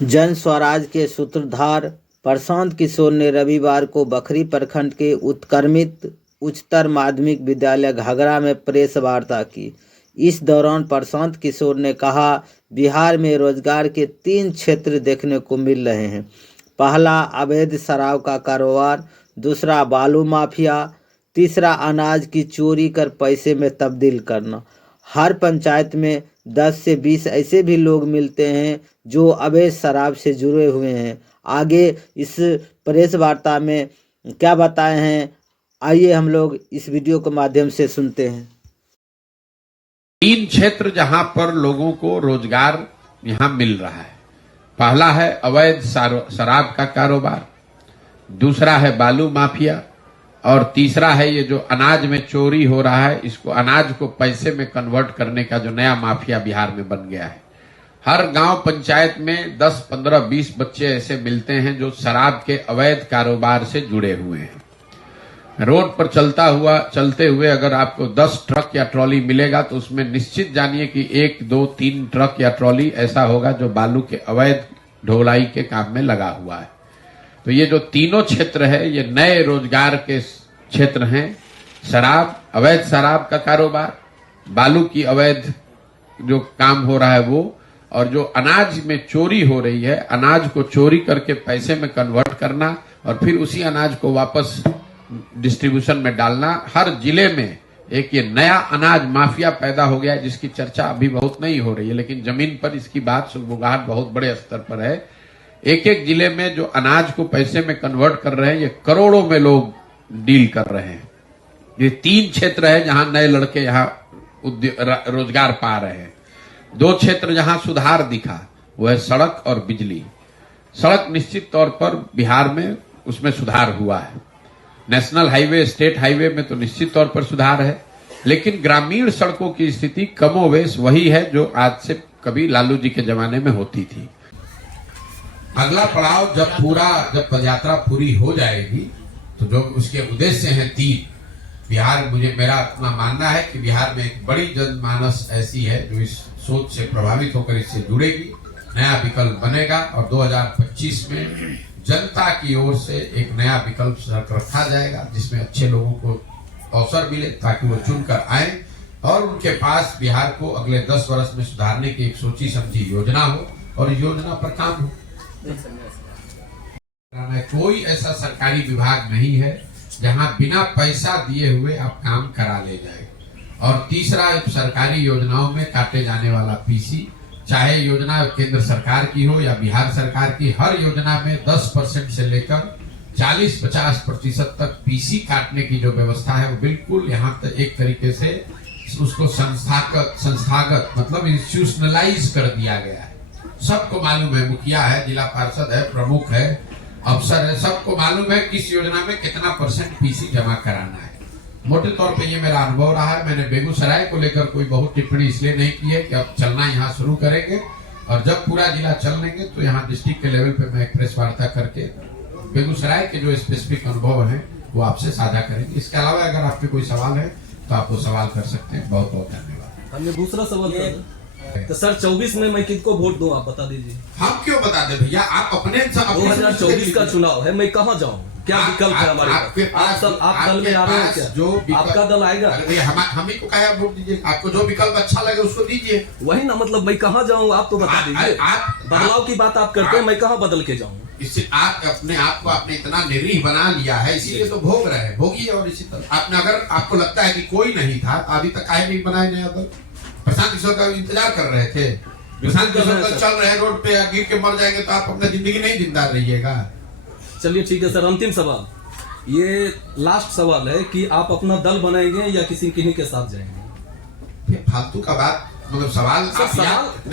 जन स्वराज के सूत्रधार प्रशांत किशोर ने रविवार को बखरी प्रखंड के उत्क्रमित उच्चतर माध्यमिक विद्यालय घाघरा में प्रेस वार्ता की। इस दौरान प्रशांत किशोर ने कहा, बिहार में रोजगार के 3 क्षेत्र देखने को मिल रहे हैं। पहला अवैध शराब का कारोबार, दूसरा बालू माफिया, तीसरा अनाज की चोरी कर पैसे में तब्दील करना। हर पंचायत में 10 से 20 ऐसे भी लोग मिलते हैं जो अवैध शराब से जुड़े हुए हैं। आगे इस प्रेस वार्ता में क्या बताए हैं, आइए हम लोग इस वीडियो के माध्यम से सुनते हैं। 3 क्षेत्र जहां पर लोगों को रोजगार यहां मिल रहा है। पहला है अवैध शराब का कारोबार, दूसरा है बालू माफिया और तीसरा है ये जो अनाज में चोरी हो रहा है, इसको अनाज को पैसे में कन्वर्ट करने का जो नया माफिया बिहार में बन गया है। हर गांव पंचायत में 10, 15, 20 बच्चे ऐसे मिलते हैं जो शराब के अवैध कारोबार से जुड़े हुए हैं। रोड पर चलते हुए अगर आपको 10 ट्रक या ट्रॉली मिलेगा तो उसमें निश्चित जानिए कि 1, 2, 3 ट्रक या ट्रॉली ऐसा होगा जो बालू के अवैध ढुलाई के काम में लगा हुआ है। तो ये जो तीनों क्षेत्र है ये नए रोजगार के क्षेत्र हैं। शराब, अवैध शराब का कारोबार, बालू की अवैध जो काम हो रहा है वो, और जो अनाज में चोरी हो रही है, अनाज को चोरी करके पैसे में कन्वर्ट करना और फिर उसी अनाज को वापस डिस्ट्रीब्यूशन में डालना। हर जिले में एक ये नया अनाज माफिया पैदा हो गया है जिसकी चर्चा अभी बहुत नहीं हो रही है, लेकिन जमीन पर इसकी बात सुगबुगाहट बहुत बड़े स्तर पर है। एक जिले में जो अनाज को पैसे में कन्वर्ट कर रहे हैं, ये करोड़ों में लोग डील कर रहे हैं। ये 3 क्षेत्र है जहां नए लड़के यहां रोजगार पा रहे हैं। 2 क्षेत्र जहां सुधार दिखा वो है सड़क और बिजली। सड़क निश्चित तौर पर बिहार में उसमें सुधार हुआ है। नेशनल हाईवे, स्टेट हाईवे में तो निश्चित तौर पर सुधार है, लेकिन ग्रामीण सड़कों की स्थिति कमोवेश वही है जो आज से कभी लालू जी के जमाने में होती थी। अगला पड़ाव जब पदयात्रा पूरी हो जाएगी तो जो उसके उद्देश्य हैं 3, बिहार, मेरा अपना मानना है कि बिहार में एक बड़ी जनमानस ऐसी है जो इस सोच से प्रभावित होकर इससे जुड़ेगी, नया विकल्प बनेगा और 2025 में जनता की ओर से एक नया विकल्प रखा जाएगा जिसमें अच्छे लोगों को अवसर मिले ताकि वो चुनकर आए और उनके पास बिहार को अगले 10 वर्ष में सुधारने की एक सोची समझी योजना हो और योजना पर काम हो। कोई ऐसा सरकारी विभाग नहीं है जहां बिना पैसा दिए हुए आप काम करा ले जाए। और तीसरा, सरकारी योजनाओं में काटे जाने वाला पीसी, चाहे योजना केंद्र सरकार की हो या बिहार सरकार की, हर योजना में 10% से लेकर 40-50% तक पीसी काटने की जो व्यवस्था है वो बिल्कुल यहाँ तक एक तरीके से उसको संस्थागत मतलब इंस्टीट्यूशनलाइज कर दिया गया है। सबको मालूम है, मुखिया है, जिला पार्षद है, प्रमुख है, अफसर है, सबको मालूम है किस योजना में कितना % पीसी जमा कराना है। मोटे तौर पे ये मेरा अनुभव रहा है। मैंने बेगूसराय को लेकर कोई बहुत टिप्पणी इसलिए नहीं की है कि अब चलना यहाँ शुरू करेंगे और जब पूरा जिला चल लेंगे तो यहाँ डिस्ट्रिक्ट के लेवल पे मैं एक प्रेस वार्ता करके बेगूसराय के जो स्पेसिफिक अनुभव है वो आपसे साझा करेंगे। इसके अलावा अगर आपके कोई सवाल है तो आप वो सवाल कर सकते हैं। बहुत बहुत धन्यवाद। हमने दूसरा सवाल तो सर 24 में मैं किसको वोट दूं, आप बता दीजिए। हम क्यों बता दे भैया, आप अपने 2024 का चुनाव है, मैं कहाँ जाऊँ, क्या विकल्प है हमारे पास? आप दल में आ रहे हैं क्या? जो आपका दल आएगा? हम ही को कहा वोट दीजिए, आपको जो विकल्प अच्छा लगे उसको दीजिए। वही ना, मतलब मैं कहाँ जाऊँ आप तो बता दीजिए। बदलाव की बात आप करते हैं, मैं कहाँ बदल के जाऊँ? इससे आप अपने आप को आपने इतना निरीह बना लिया है, इसीलिए तो भोग रहे हैं, भोगिए। और इसी तरह आपने, अगर आपको लगता है कि कोई नहीं था तो अभी तक काहे नहीं बनाए नया दल? प्रशांत किशोर का इंतजार कर रहे थे। प्रशांत किशोर तक चल रहे हैं, रोड पे गिर के मर जाएंगे तो आप अपना जिंदगी नहीं जिंदा रहिएगा। चलिए ठीक है सर, अंतिम सवाल, ये लास्ट सवाल है कि आप अपना दल बनाएंगे या किन्हीं के साथ जाएंगे? फालतू का बात, मतलब सवाल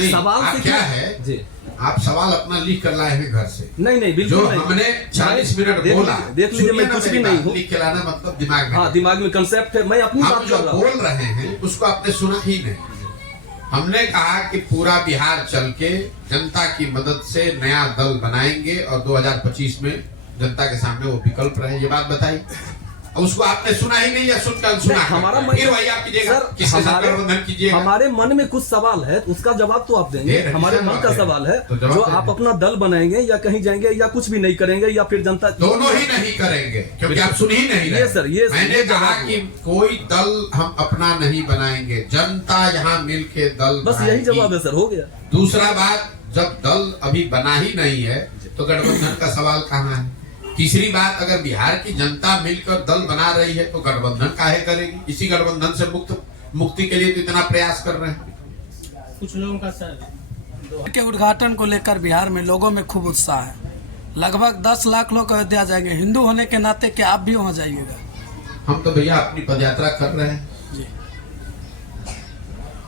सवाल क्या है जी? आप सवाल अपना लिख कर लाए हैं घर से? नहीं बिल्कुल जो हमने 40 मिनट बोला, देख लीजिए, मैं कुछ भी नहीं हूँ। लिख के लाना मतलब दिमाग में, हाँ दिमाग में कंसेप्ट है, मैं अपनी बात जो बोल रहे हैं उसको आपने सुना ही नहीं। हमने कहा कि पूरा बिहार चल के जनता की मदद से नया दल बनाएंगे और 2025 में जनता के सामने वो विकल्प रहे, ये बात बताई। उसको आपने सुना ही नहीं या सुनकर सुना हमारा करके? फिर वही आप कीजिएगा, किसके साथ गठबंधन कीजिएगा? हमारे मन में कुछ सवाल है, उसका जवाब तो आप देंगे। हमारे मन का सवाल है तो जो आप अपना दल बनाएंगे या कहीं जाएंगे या कुछ भी नहीं करेंगे या फिर जनता दोनों ही नहीं करेंगे, क्योंकि आप सुन ही नहीं रहे। ये सर, ये मैंने कहा कि कोई दल हम अपना नहीं बनाएंगे, जनता यहाँ मिल के दल बस यही जवाब है सर, हो गया। दूसरा बात, जब दल अभी बना ही नहीं है तो गठबंधन का सवाल कहाँ है? तीसरी बात, अगर बिहार की जनता मिलकर दल बना रही है तो गठबंधन काहे करेगी? इसी गठबंधन से मुक्ति के लिए तो इतना प्रयास कर रहे हैं। कुछ लोगों का सर के उद्घाटन को लेकर बिहार में लोगों में खूब उत्साह है। लगभग 10 लाख लोग अयोध्या जाएंगे। हिंदू होने के नाते क्या आप भी वहाँ जाइएगा? हम तो भैया अपनी पदयात्रा कर रहे हैं। जी।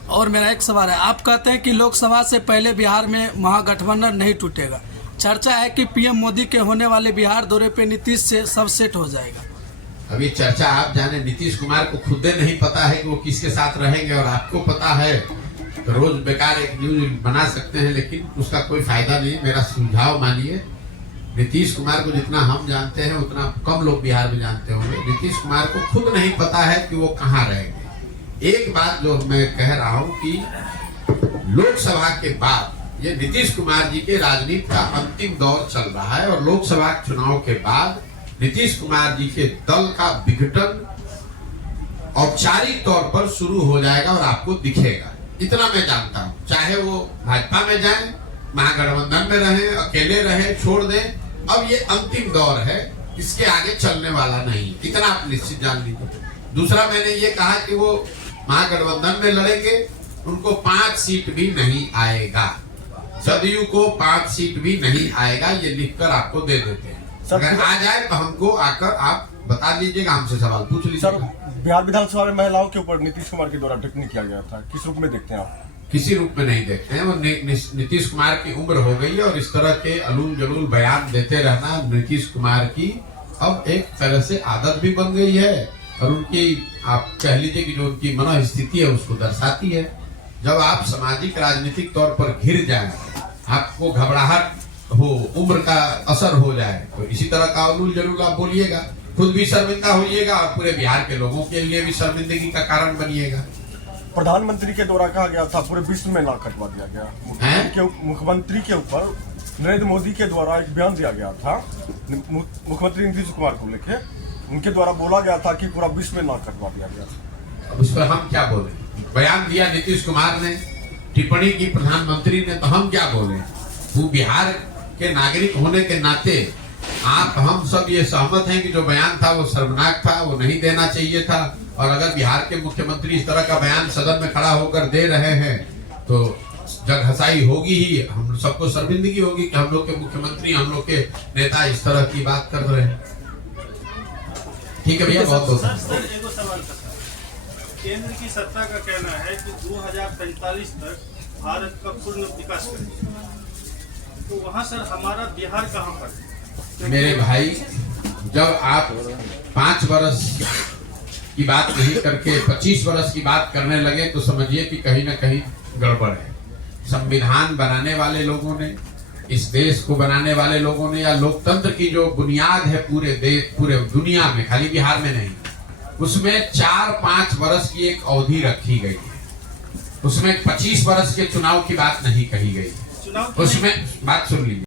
और मेरा एक सवाल है, आप कहते हैं कि लोकसभा से पहले बिहार में महागठबंधन नहीं टूटेगा। चर्चा है कि पीएम मोदी के होने वाले बिहार दौरे पे नीतीश से सब सेट हो जाएगा। अभी चर्चा आप जाने, नीतीश कुमार को खुद नहीं पता है कि वो किसके साथ रहेंगे, और आपको पता है तो रोज बेकार एक न्यूज बना सकते हैं, लेकिन उसका कोई फायदा नहीं। मेरा सुझाव मानिए, नीतीश कुमार को जितना हम जानते हैं उतना कम लोग बिहार में जानते होंगे। नीतीश कुमार को खुद नहीं पता है कि वो कहाँ रहेंगे। एक बात जो मैं कह रहा हूँ कि लोकसभा के बाद ये नीतीश कुमार जी के राजनीति का अंतिम दौर चल रहा है, और लोकसभा चुनाव के बाद नीतीश कुमार जी के दल का विघटन औपचारिक तौर पर शुरू हो जाएगा और आपको दिखेगा। इतना मैं जानता हूँ। चाहे वो भाजपा में जाए, महागठबंधन में रहे, अकेले रहे, छोड़ दें, अब ये अंतिम दौर है, इसके आगे चलने वाला नहीं। इतना आप निश्चित जान लीजिए। दूसरा, मैंने ये कहा कि वो महागठबंधन में लड़ेंगे, उनको 5 सीट भी नहीं आएगा। जदयू को 5 सीट भी नहीं आएगा, ये लिखकर आपको दे देते हैं। अगर आ जाए तो हमको आकर आप बता दीजिएगा, हमसे सवाल पूछ लीजिएगा। बिहार विधानसभा में महिलाओं के ऊपर नीतीश कुमार के द्वारा टिप्पणी किया गया था, किस रूप में देखते हैं आप? किसी रूप में नहीं देखते हैं। वो नीतीश कुमार की उम्र हो गई है, और इस तरह के अलूल जलूल बयान देते रहना नीतीश कुमार की अब एक तरह से आदत भी बन गई है, और उनकी आप कह लीजिए कि जो उनकी मनोस्थिति है उसको दर्शाती है। जब आप सामाजिक राजनीतिक तौर पर घिर जाए, आपको घबराहट हो, उम्र का असर हो जाए, तो इसी तरह का अलूल जलूल आप बोलिएगा, खुद भी शर्मिंदा होइएगा और पूरे बिहार के लोगों के लिए भी शर्मिंदगी का कारण बनिएगा। प्रधानमंत्री के द्वारा कहा गया था पूरे विश्व में नाक कटवा दिया गया। मुख्यमंत्री के ऊपर नरेंद्र मोदी के द्वारा एक बयान दिया गया था, मुख्यमंत्री नीतीश कुमार को लेके उनके द्वारा बोला गया था कि पूरा विश्व में नाक कटवा दिया गया। अब उस पर हम क्या बोले? बयान दिया नीतीश कुमार ने, टिप्पणी की प्रधानमंत्री ने, तो हम क्या बोले? वो बिहार के नागरिक होने के नाते आप हम सब ये सहमत हैं कि जो बयान था वो शर्मनाक था, वो नहीं देना चाहिए था। और अगर बिहार के मुख्यमंत्री इस तरह का बयान सदन में खड़ा होकर दे रहे हैं तो जग हंसाई होगी ही, हम सबको शर्मिंदगी होगी कि हम लोग के मुख्यमंत्री, हम लोग के नेता इस तरह की बात कर रहे हैं। ठीक है भैया, बहुत बहुत एगो सवाल का केंद्र की सत्ता का कहना है कि 2045 तक भारत का पूर्ण विकास करेगा, तो वहाँ सर हमारा बिहार कहाँ पर है? मेरे भाई, जब आप 5 वर्ष की बात नहीं करके 25 वर्ष की बात करने लगे तो समझिए कि कहीं ना कहीं गड़बड़ है। संविधान बनाने वाले लोगों ने, इस देश को बनाने वाले लोगों ने, या लोकतंत्र की जो बुनियाद है पूरे देश, पूरे दुनिया में, खाली बिहार में नहीं, उसमें 4-5 वर्ष की एक अवधि रखी गई है। उसमें 25 वर्ष के चुनाव की बात नहीं कही गई। उसमें बात सुन लीजिए।